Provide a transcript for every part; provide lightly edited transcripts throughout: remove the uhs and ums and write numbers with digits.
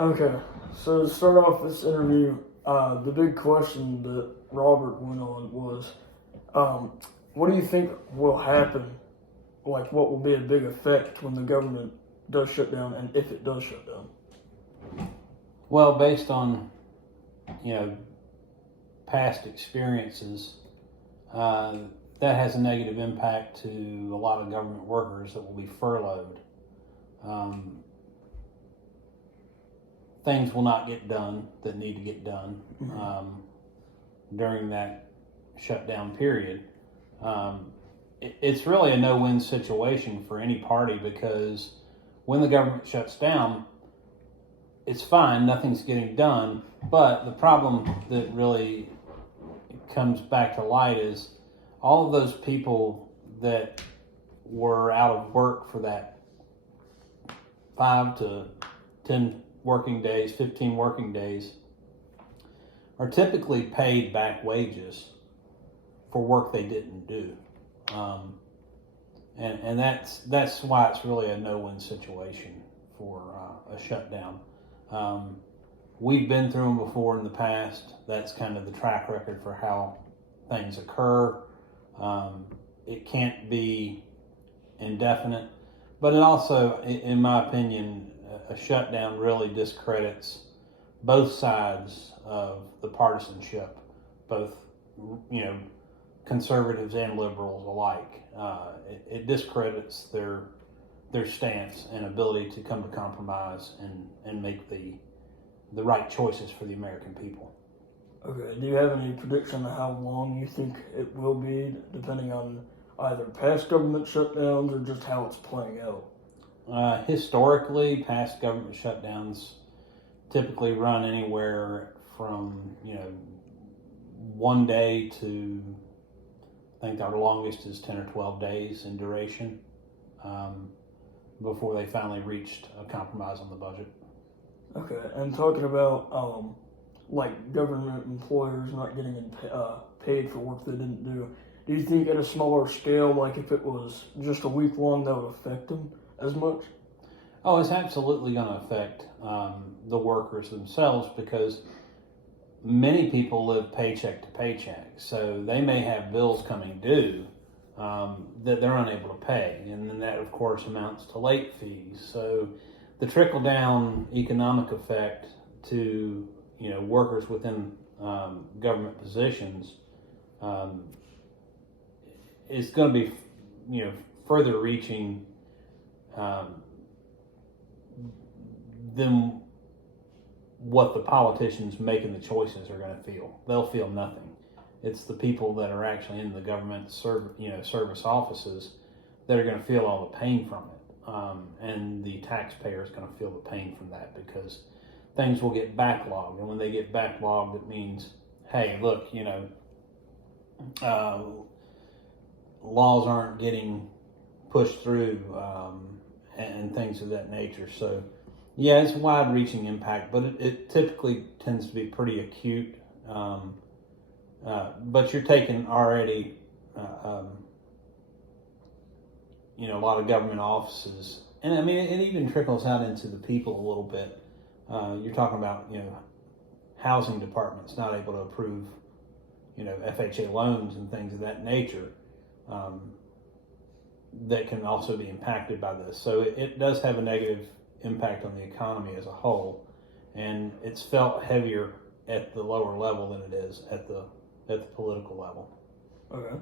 Okay, so to start off this interview, the big question that Robert went on was, um, what do you think will happen? Like, what will be a big effect when the government does shut down, and if it does shut down? Well, based on you know past experiences, uh, that has a negative impact to a lot of government workers that will be furloughed. Um, Things will not get done that need to get done during that shutdown period. It's really a no-win situation for any party because when the government shuts down, it's fine, nothing's getting done. But the problem that really comes back to light is all of those people that were out of work for that 5 to 10 working days, 15 working days, are typically paid back wages for work they didn't do. Um, and that's why it's really a no-win situation for a shutdown. Um, we've been through them before in the past. That's kind of the track record for how things occur. It can't be indefinite, but it also, in my opinion, a shutdown really discredits both sides of the partisanship, both conservatives and liberals alike. It discredits their stance and ability to come to compromise and make the right choices for the American people. Okay, do you have any prediction of how long you think it will be, depending on either past government shutdowns or just how it's playing out? Historically, past government shutdowns typically run anywhere from 1 day to, I think our longest is 10 or 12 days in duration, before they finally reached a compromise on the budget. Okay, and talking about like government employers not getting paid for work they didn't do you think at a smaller scale, like if it was just a week long, that would affect them as much? Oh, it's absolutely going to affect the workers themselves because many people live paycheck to paycheck. So they may have bills coming due that they're unable to pay. And then that, of course, amounts to late fees. So the trickle down economic effect to workers within government positions is going to be further reaching than what the politicians making the choices are going to feel. They'll feel nothing. It's the people that are actually in the government service offices that are going to feel all the pain from it, and the taxpayer is going to feel the pain from that because things will get backlogged, and when they get backlogged, it means, hey, look, laws aren't getting pushed through, and things of that nature. So, yeah, it's a wide-reaching impact, but it typically tends to be pretty acute. But you're taking already, a lot of government offices, and I mean, it even trickles out into the people a little bit. You're talking about, housing departments not able to approve, FHA loans and things of that nature. That can also be impacted by this. So it does have a negative impact on the economy as a whole, and it's felt heavier at the lower level than it is at the political level. Okay.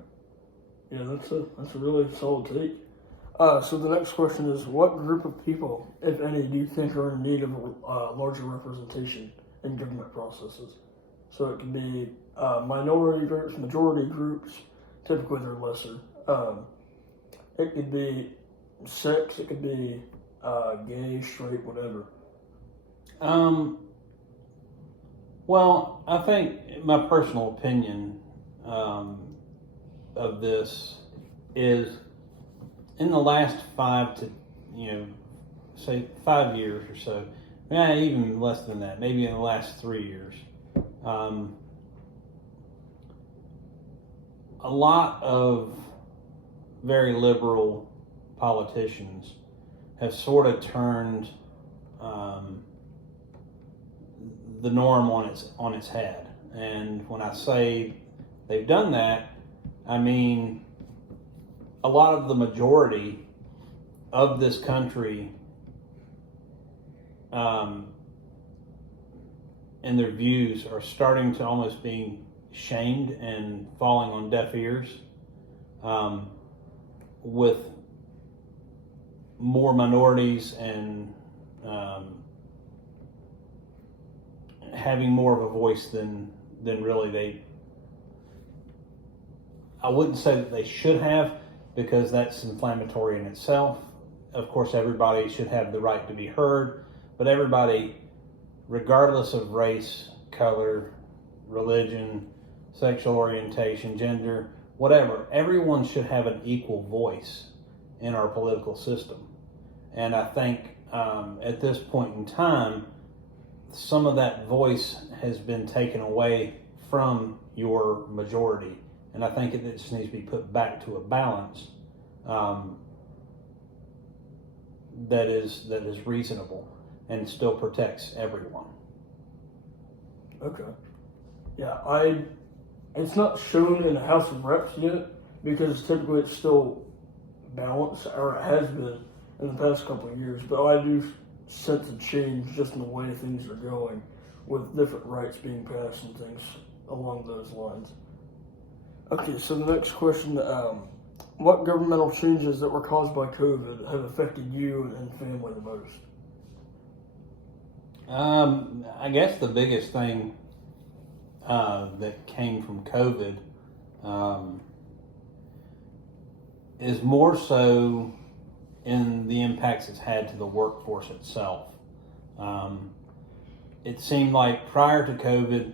Yeah, that's a really solid take. So the next question is, what group of people, if any, do you think are in need of larger representation in government processes? So it could be minority groups, majority groups. Typically, they're lesser. It could be sex. It could be gay, straight, whatever. Well, I think my personal opinion of this is in the last 5 years or so, even less than that, maybe in the last 3 years, a lot of very liberal politicians have sort of turned the norm on its head. And when I say they've done that, I mean a lot of the majority of this country and their views are starting to almost being shamed and falling on deaf ears, with more minorities and having more of a voice than really I wouldn't say that they should have, because that's inflammatory in itself. Of course, everybody should have the right to be heard, but everybody, regardless of race, color, religion, sexual orientation, gender, whatever, everyone should have an equal voice in our political system. And I think at this point in time, some of that voice has been taken away from your majority. And I think it just needs to be put back to a balance that is reasonable and still protects everyone. Okay. Yeah, it's not shown in the House of Reps yet, because typically it's still balanced, or it has been in the past couple of years, but I do sense a change just in the way things are going, with different rights being passed and things along those lines. Okay, so the next question, what governmental changes that were caused by COVID have affected you and family the most? I guess the biggest thing that came from COVID is more so in the impacts it's had to the workforce itself. It seemed like prior to COVID,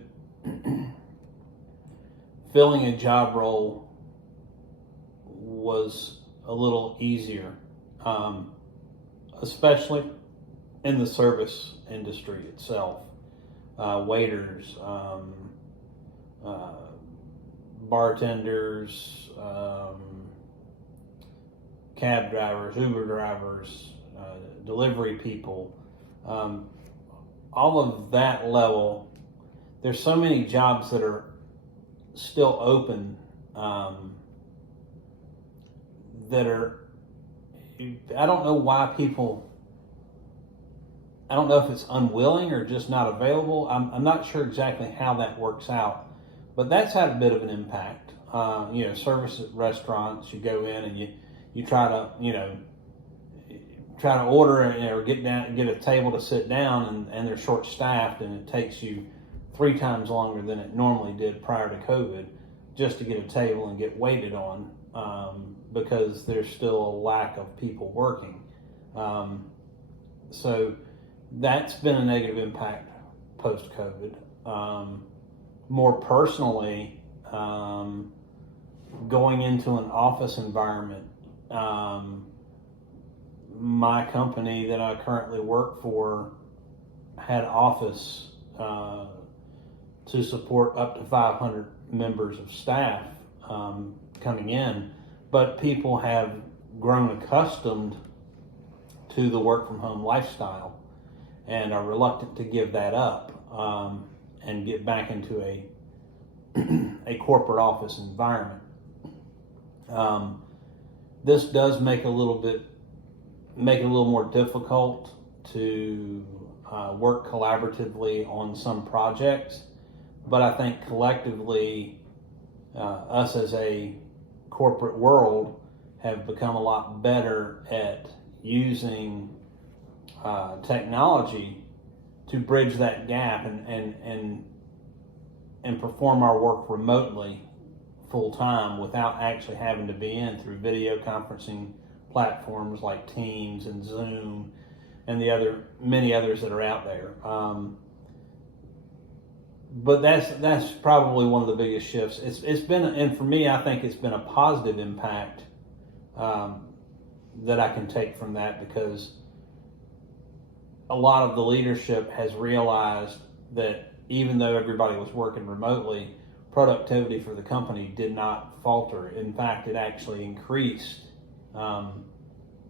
filling a job role was a little easier, especially in the service industry itself. Waiters, bartenders, cab drivers, Uber drivers, delivery people, all of that level. There's so many jobs that are still open that are, I don't know why people, I don't know if it's unwilling or just not available. I'm not sure exactly how that works out, but that's had a bit of an impact. Service at restaurants, you go in and you try to order or get a table to sit down, and they're short staffed, and it takes you 3 times longer than it normally did prior to COVID just to get a table and get waited on, because there's still a lack of people working. So that's been a negative impact post-COVID. More personally, going into an office environment, my company that I currently work for had office to support up to 500 members of staff coming in, but people have grown accustomed to the work from home lifestyle and are reluctant to give that up and get back into a corporate office environment. This does make it a little more difficult to work collaboratively on some projects, but I think collectively, us as a corporate world have become a lot better at using technology to bridge that gap and perform our work remotely full time without actually having to be in through video conferencing platforms like Teams and Zoom and many others that are out there. But that's probably one of the biggest shifts. It's been, and for me, I think it's been a positive impact that I can take from that, because a lot of the leadership has realized that even though everybody was working remotely, productivity for the company did not falter. In fact, it actually increased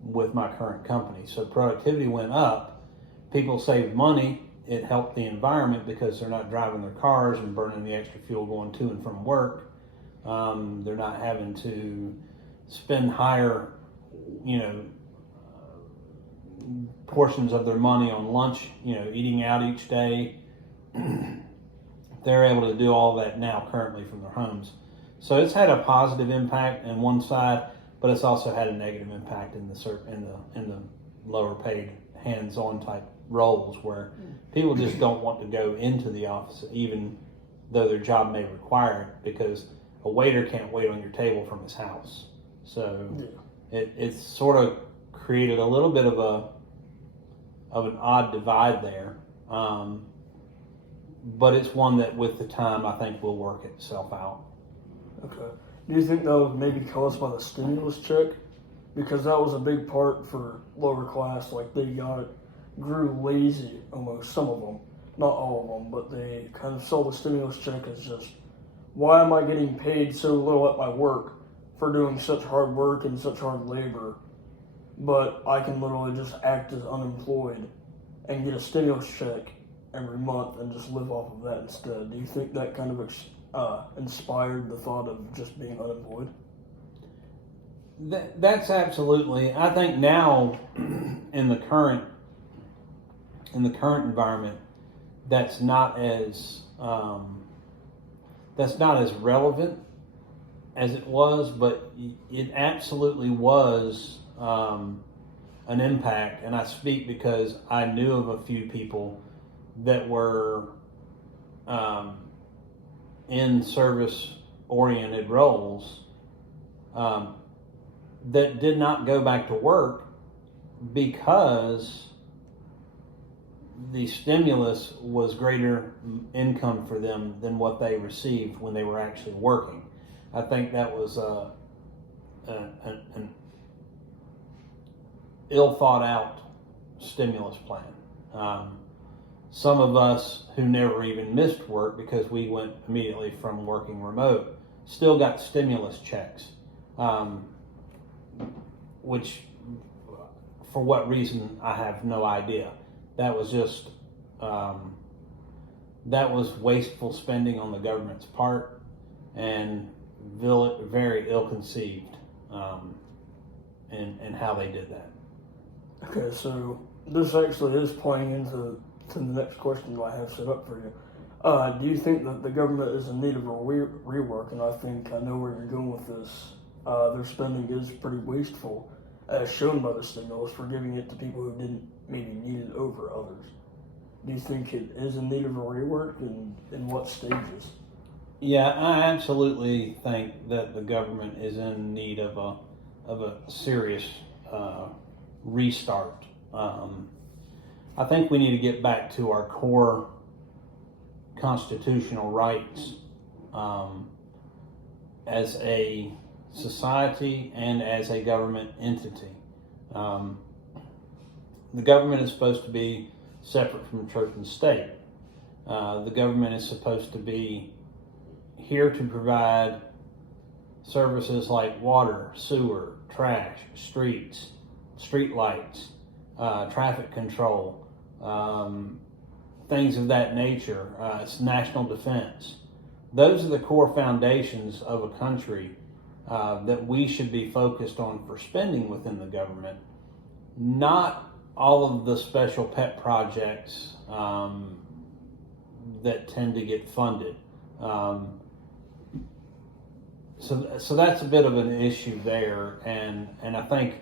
with my current company. So productivity went up, people saved money, it helped the environment because they're not driving their cars and burning the extra fuel going to and from work. They're not having to spend higher, portions of their money on lunch, eating out each day. They're able to do all that now currently from their homes. So it's had a positive impact on one side, but it's also had a negative impact in the lower paid hands-on type roles where people just don't want to go into the office even though their job may require it, because a waiter can't wait on your table from his house. So it's sort of created a little bit of an odd divide there. But it's one that with the time I think will work itself out. Okay. Do you think that was maybe caused by the stimulus check? Because that was a big part for lower class. Like they grew lazy almost, some of them. Not all of them, but they kind of saw the stimulus check as just, why am I getting paid so little at my work for doing such hard work and such hard labor, but I can literally just act as unemployed and get a stimulus check every month and just live off of that instead. Do you think that kind of inspired the thought of just being unemployed? That's absolutely. I think now in the current environment, that's not as relevant as it was, but it absolutely was an impact. And I speak because I knew of a few people that were in service-oriented roles that did not go back to work because the stimulus was greater income for them than what they received when they were actually working. I think that was an ill thought out stimulus plan. Some of us who never even missed work because we went immediately from working remote still got stimulus checks, which for what reason I have no idea. That was just that was wasteful spending on the government's part and very ill-conceived in how they did that. Okay, so this actually is playing into the next question that I have set up for you. Do you think that the government is in need of a rework? And I think I know where you're going with this. Their spending is pretty wasteful, as shown by the stimulus, for giving it to people who didn't maybe need it over others. Do you think it is in need of a rework, and in what stages? Yeah, I absolutely think that the government is in need of a serious restart. I think we need to get back to our core constitutional rights as a society and as a government entity. The government is supposed to be separate from church and state. The government is supposed to be here to provide services like water, sewer, trash, streets, street lights, traffic control, things of that nature. It's national defense. Those are the core foundations of a country that we should be focused on for spending within the government, not all of the special pet projects that tend to get funded. So that's a bit of an issue there, and I think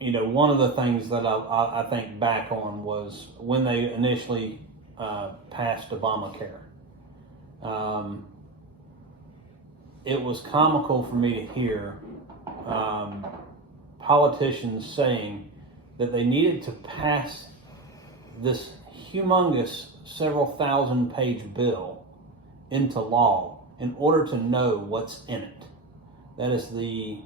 one of the things that I think back on was when they initially passed Obamacare. It was comical for me to hear politicians saying that they needed to pass this humongous several thousand page bill into law in order to know what's in it. That is the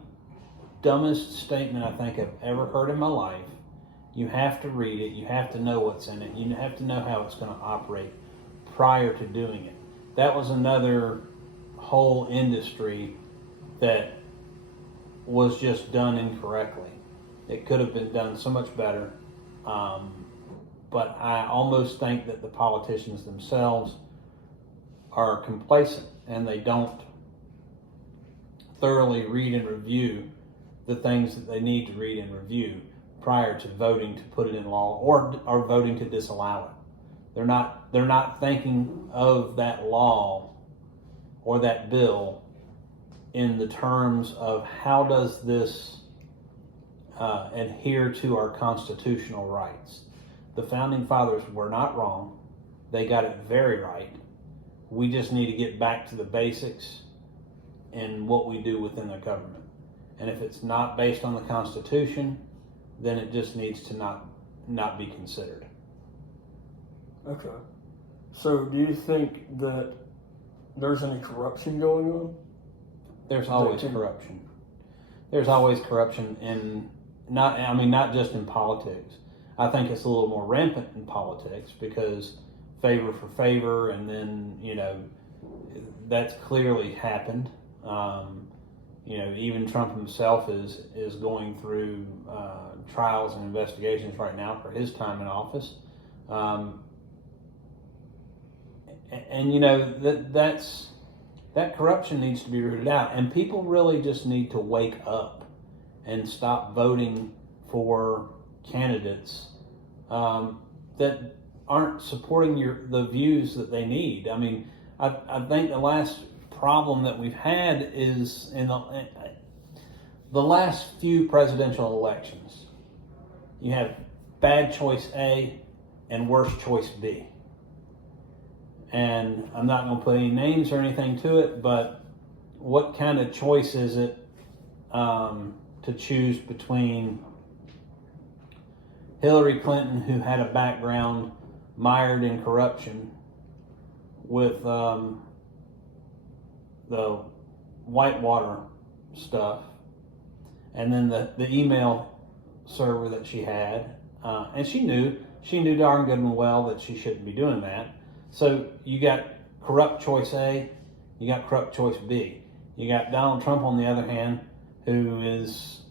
dumbest statement I think I've ever heard in my life. You have to read it, you have to know what's in it, you have to know how it's going to operate prior to doing it. That was another whole industry that was just done incorrectly. It could have been done so much better. but I almost think that the politicians themselves are complacent and they don't thoroughly read and review the things that they need to read and review prior to voting to put it in law or voting to disallow it. They're not thinking of that law or that bill in the terms of how does this adhere to our constitutional rights. The founding fathers were not wrong. They got it very right. We just need to get back to the basics in what we do within the government. And if it's not based on the Constitution, then it just needs to not be considered. Okay. So do you think that there's any corruption going on? There's always corruption. There's always corruption in not just in politics. I think it's a little more rampant in politics because favor for favor, and then that's clearly happened. Even Trump himself is going through trials and investigations right now for his time in office. That corruption needs to be rooted out, and people really just need to wake up and stop voting for candidates that aren't supporting the views that they need. I mean, I think the last problem that we've had is in the last few presidential elections, you have bad choice A and worst choice B. And I'm not going to put any names or anything to it, but what kind of choice is it to choose between Hillary Clinton, who had a background mired in corruption, with the Whitewater stuff, and then the email server that she had, and she knew darn good and well that she shouldn't be doing that. So you got corrupt choice A, you got corrupt choice B. You got Donald Trump on the other hand, who is,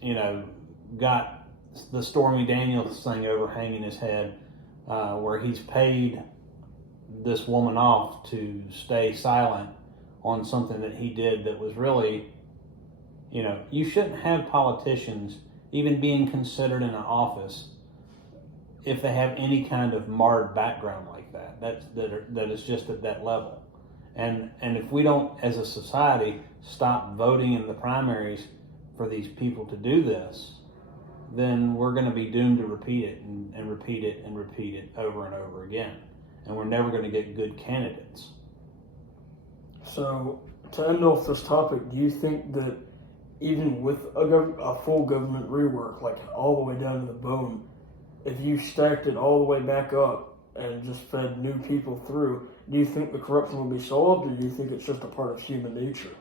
got the Stormy Daniels thing overhanging his head, where he's paid this woman off to stay silent on something that he did that was really, you shouldn't have politicians even being considered in an office if they have any kind of marred background like that. That is just at that level. And if we don't, as a society, stop voting in the primaries for these people to do this, then we're going to be doomed to repeat it and repeat it and repeat it over and over again. And we're never going to get good candidates. So, to end off this topic, do you think that even with a full government rework, like all the way down to the bone, if you stacked it all the way back up and just fed new people through, do you think the corruption will be solved, or do you think it's just a part of human nature?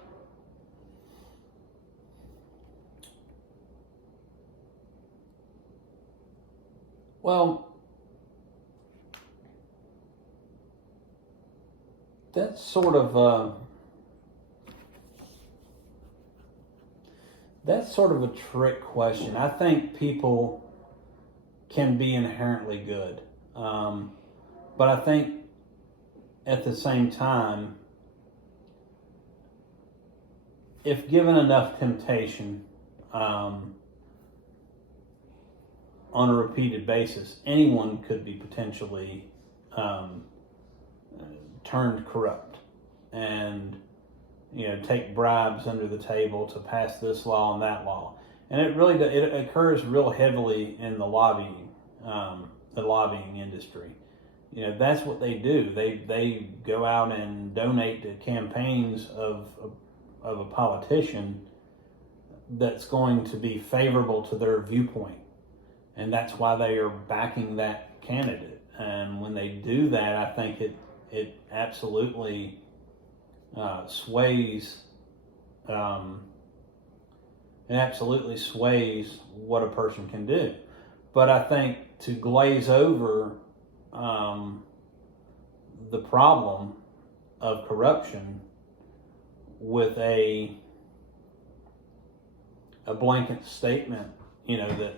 Well, that's sort of a trick question. I think people can be inherently good, but I think at the same time, if given enough temptation on a repeated basis, anyone could be potentially turned corrupt and take bribes under the table to pass this law and that law. And it occurs real heavily in the lobbying industry. That's what they do. They go out and donate to campaigns of a politician that's going to be favorable to their viewpoint. And that's why they are backing that candidate. And when they do that, I think it absolutely sways. It absolutely sways what a person can do. But I think to glaze over the problem of corruption with a blanket statement, that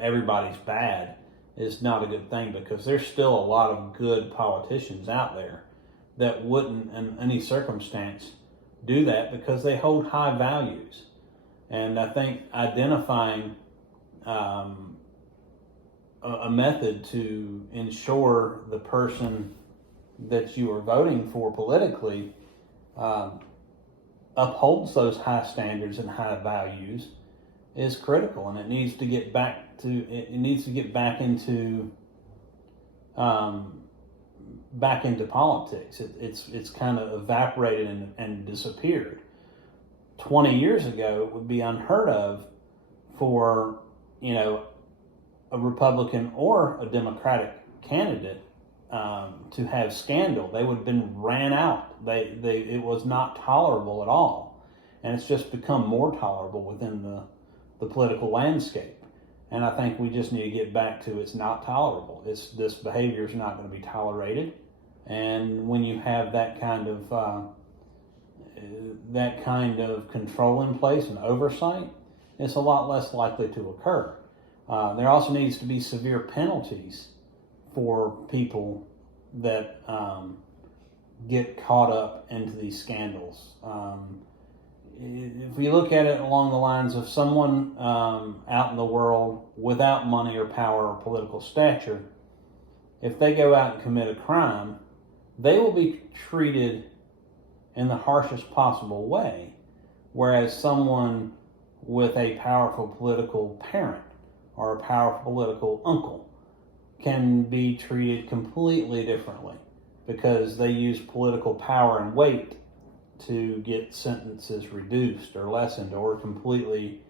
everybody's bad, is not a good thing, because there's still a lot of good politicians out there that wouldn't in any circumstance do that because they hold high values. And I think identifying a method to ensure the person that you are voting for politically upholds those high standards and high values is critical, and it needs to get back into politics. It's kind of evaporated and disappeared. 20 years ago, it would be unheard of for a Republican or a Democratic candidate to have scandal. They would have been ran out. It was not tolerable at all, and it's just become more tolerable within the political landscape. And I think we just need to get back to it's not tolerable. This behavior is not going to be tolerated. And when you have that kind of control in place and oversight, it's a lot less likely to occur. There also needs to be severe penalties for people that get caught up into these scandals. If we look at it along the lines of someone out in the world without money or power or political stature, if they go out and commit a crime, they will be treated in the harshest possible way, whereas someone with a powerful political parent or a powerful political uncle can be treated completely differently because they use political power and weight to get sentences reduced or lessened or completely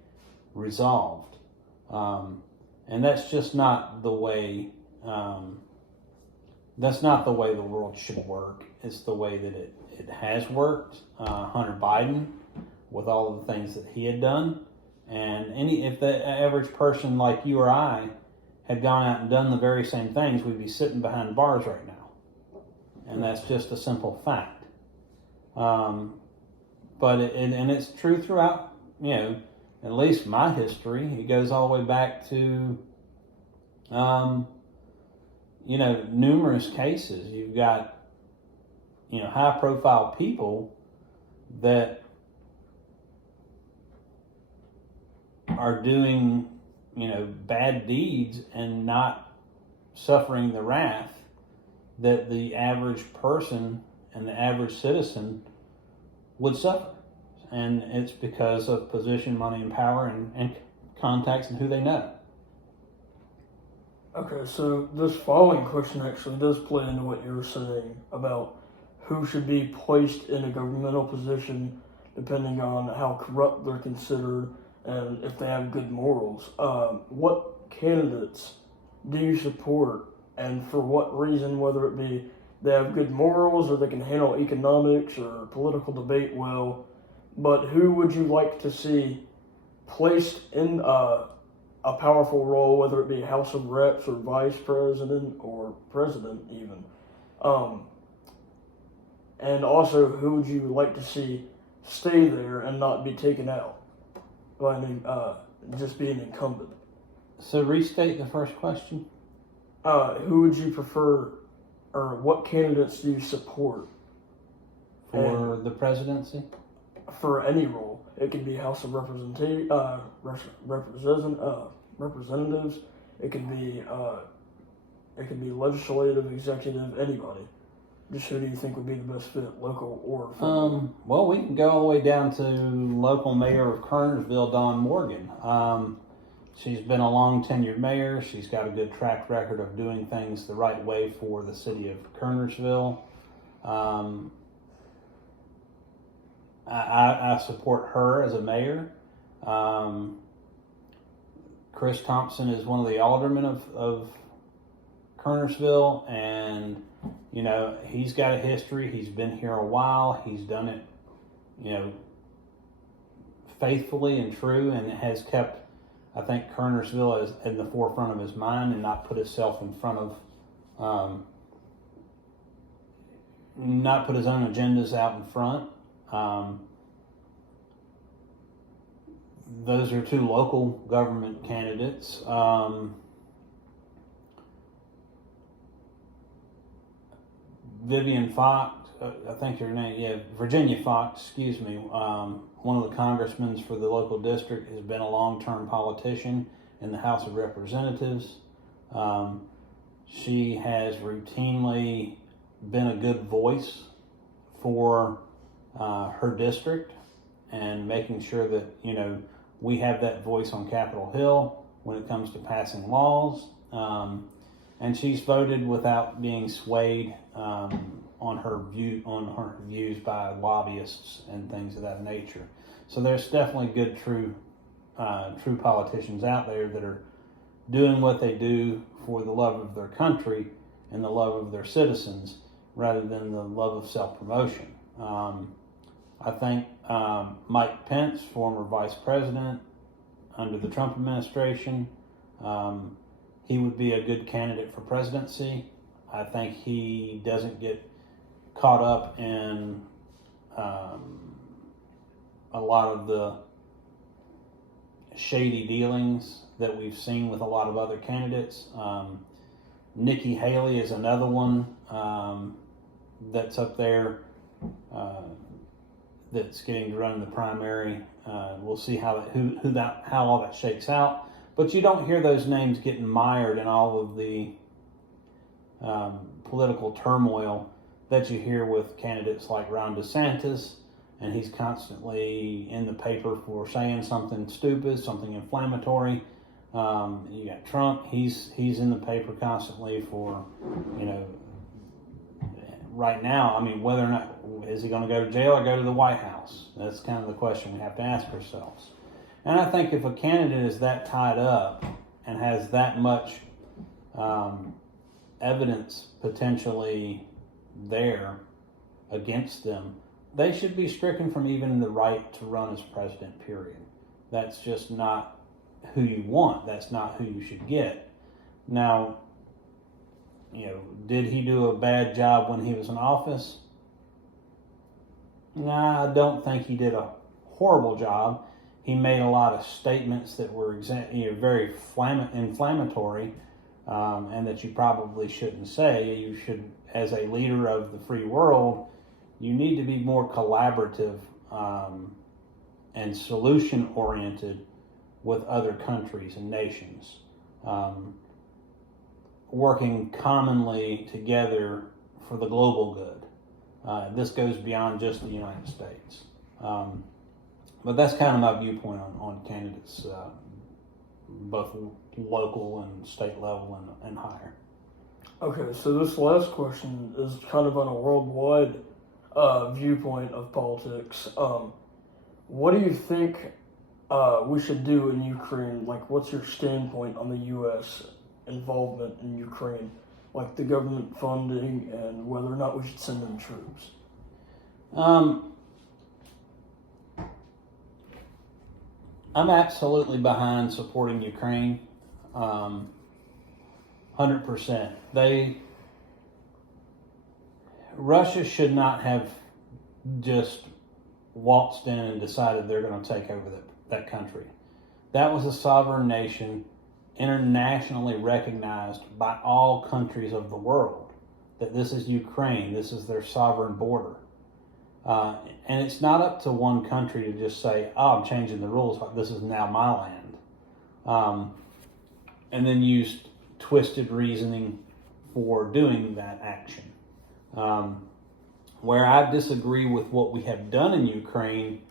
resolved. And that's just not the way the world should work. It's the way that it has worked. Hunter Biden, with all of the things that he had done, and if the average person like you or I had gone out and done the very same things, we'd be sitting behind bars right now. And that's just a simple fact. But it's true throughout, at least my history. It goes all the way back to, numerous cases. You've got, high profile people that are doing, bad deeds and not suffering the wrath that the average person and the average citizen would suffer. And it's because of position, money, and power, and contacts and who they know. Okay, so this following question actually does play into what you were saying about who should be placed in a governmental position depending on how corrupt they're considered and if they have good morals. What candidates do you support, and for what reason, whether it be they have good morals or they can handle economics or political debate well, but who would you like to see placed in a powerful role, whether it be House of Reps or Vice President or President even? And also, who would you like to see stay there and not be taken out by just being incumbent? So restate the first question. Who would you prefer, or what candidates do you support for the presidency? For any role. It could be House of Representatives. It could be legislative, executive, anybody. Just who do you think would be the best fit, local or federal? Well, we can go all the way down to local mayor of Kernersville, Dawn Morgan. She's been a long tenured mayor. She's got a good track record of doing things the right way for the city of Kernersville. I support her as a mayor. Chris Thompson is one of the aldermen of Kernersville, and he's got a history. He's been here a while. He's done it, faithfully and true, and has kept, I think, Kernersville as in the forefront of his mind, and not put himself in front of, not put his own agendas out in front. Those are two local government candidates. Vivian Fox, I think her name, yeah, Virginia Fox, excuse me, one of the congressmen for the local district, has been a long-term politician in the House of Representatives. She has routinely been a good voice for her district and making sure that, we have that voice on Capitol Hill when it comes to passing laws. And she's voted without being swayed on her views by lobbyists and things of that nature. So there's definitely good, true politicians out there that are doing what they do for the love of their country and the love of their citizens, rather than the love of self-promotion. I think Mike Pence, former vice president under the Trump administration, he would be a good candidate for presidency. I think he doesn't get caught up in a lot of the shady dealings that we've seen with a lot of other candidates. Nikki Haley is another one that's up there that's getting to run in the primary. We'll see how all that shakes out. But you don't hear those names getting mired in all of the political turmoil that you hear with candidates like Ron DeSantis, and he's constantly in the paper for saying something stupid, something inflammatory. You got Trump; he's in the paper constantly for, right now. I mean, whether or not is he going to go to jail or go to the White House? That's kind of the question we have to ask ourselves. And I think if a candidate is that tied up and has that much evidence potentially there against them, they should be stricken from even the right to run as president, period. That's just not who you want. That's not who you should get. Now, did he do a bad job when he was in office? Nah, I don't think he did a horrible job. He made a lot of statements that were very inflammatory, and that you probably shouldn't say. You should, as a leader of the free world, you need to be more collaborative and solution-oriented with other countries and nations, working commonly together for the global good. This goes beyond just the United States. But that's kind of my viewpoint on candidates, both local and state level and higher. Okay, so this last question is kind of on a worldwide viewpoint of politics. What do you think we should do in Ukraine? Like, what's your standpoint on the U.S. involvement in Ukraine? Like the government funding and whether or not we should send in troops? I'm absolutely behind supporting Ukraine, 100%. Russia should not have just waltzed in and decided they're going to take over that country. That was a sovereign nation, internationally recognized by all countries of the world, that this is Ukraine, this is their sovereign border. And it's not up to one country to just say, I'm changing the rules, this is now my land. And then use twisted reasoning for doing that action. Where I disagree with what we have done in Ukraine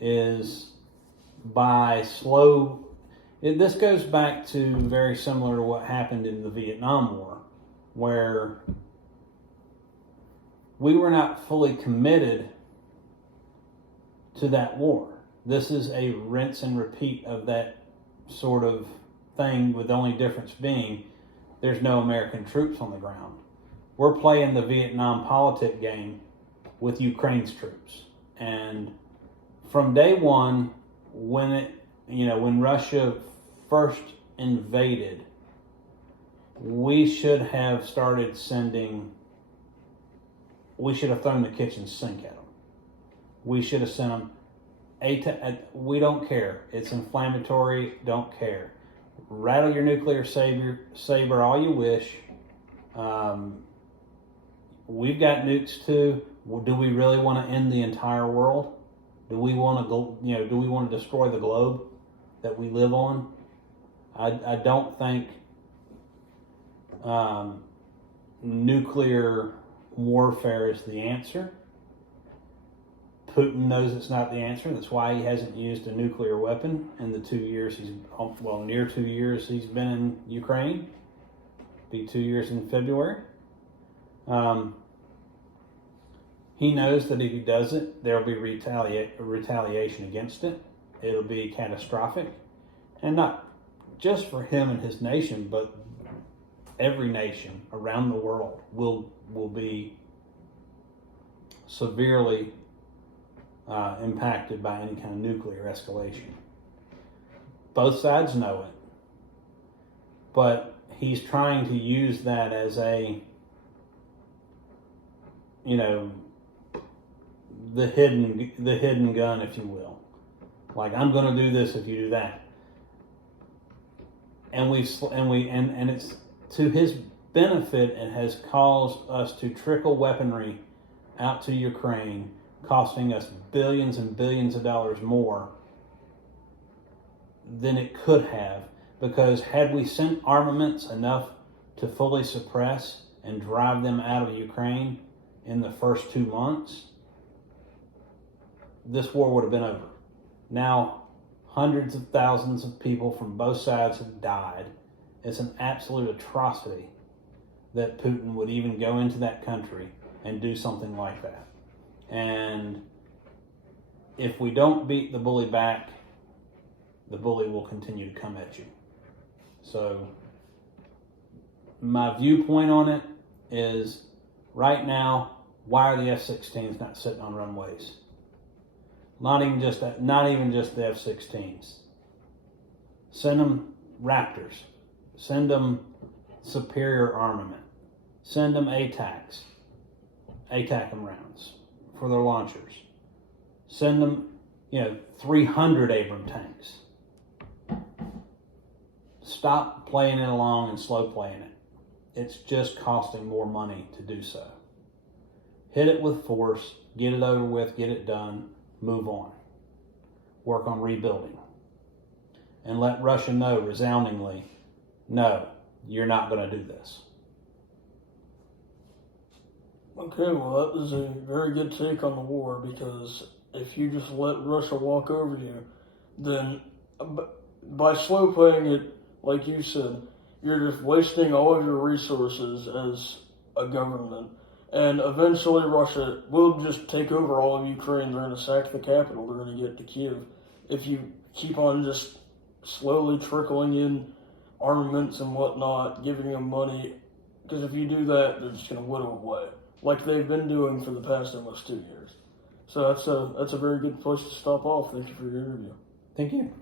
is by this goes back to very similar to what happened in the Vietnam War, where we were not fully committed to that war. This is a rinse and repeat of that sort of thing, with the only difference being there's no American troops on the ground. We're playing the Vietnam politic game with Ukraine's troops. And from day one, when Russia first invaded, we should have thrown the kitchen sink at them. We should have sent them, we don't care. It's inflammatory, don't care. Rattle your nuclear saber all you wish. we've got nukes too. Well, do we really want to end the entire world? Do we want to go? Do we want to destroy the globe that we live on? I don't think nuclear warfare is the answer. Putin knows it's not the answer. That's why he hasn't used a nuclear weapon in the 2 years near 2 years he's been in Ukraine. Be 2 years in February. He knows that if he does it, there'll be retaliation against it. It'll be catastrophic, and not just for him and his nation, but every nation around the world will be severely impacted by any kind of nuclear escalation. Both sides know it, but he's trying to use that as a, the hidden gun, if you will. Like, I'm going to do this if you do that, and it's to his benefit. It has caused us to trickle weaponry out to Ukraine, costing us billions and billions of dollars more than it could have, because had we sent armaments enough to fully suppress and drive them out of Ukraine in the first 2 months, this war would have been over. Now, hundreds of thousands of people from both sides have died. It's an absolute atrocity that Putin would even go into that country and do something like that. And if we don't beat the bully back, the bully will continue to come at you. So my viewpoint on it is, right now, why are the F-16s not sitting on runways? Not even just the F-16s. Send them Raptors. Send them superior armament. Send them ATACMS rounds for their launchers. Send them, 300 Abram tanks. Stop playing it along and slow playing it. It's just costing more money to do so. Hit it with force, get it over with, get it done, move on. Work on rebuilding. And let Russia know resoundingly, no, you're not going to do this. Okay, well, that is a very good take on the war, because if you just let Russia walk over you, then by slow playing it, like you said, you're just wasting all of your resources as a government. And eventually Russia will just take over all of Ukraine. They're going to sack the capital. They're going to get to Kiev. If you keep on just slowly trickling in armaments and whatnot, giving them money, because if you do that, they're just going to whittle away, like they've been doing for the past almost 2 years. So that's a very good place to stop off. Thank you for your interview. Thank you.